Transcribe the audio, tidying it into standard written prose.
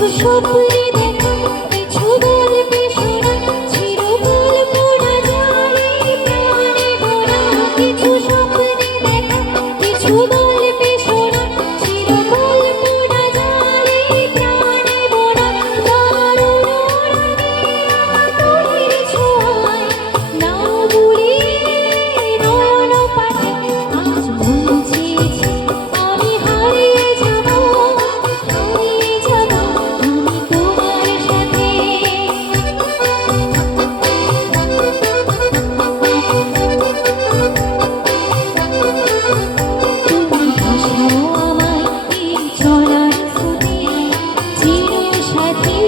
কিছু স্বপ্নে দেখা, কিছু গল্পে শোনা, চিরকাল পড়া যায় প্রাণে গোনা। কিছু স্বপ্নে দেখা, কিছু গল্পে শোনা, চিরকাল পড়া যায় প্রাণে গোনা। দারুণ রাগে আতরের ছোঁয়ায় নাও বুড়িয়ে নয়ন পাশে। আজ মন চেয়েছে আমি হারিয়ে যাব, হারিয়ে যাব আমি তোমার সাথে। তুমি ভাসাও আমায় এই চলার স্রোতে, চিরসাথী।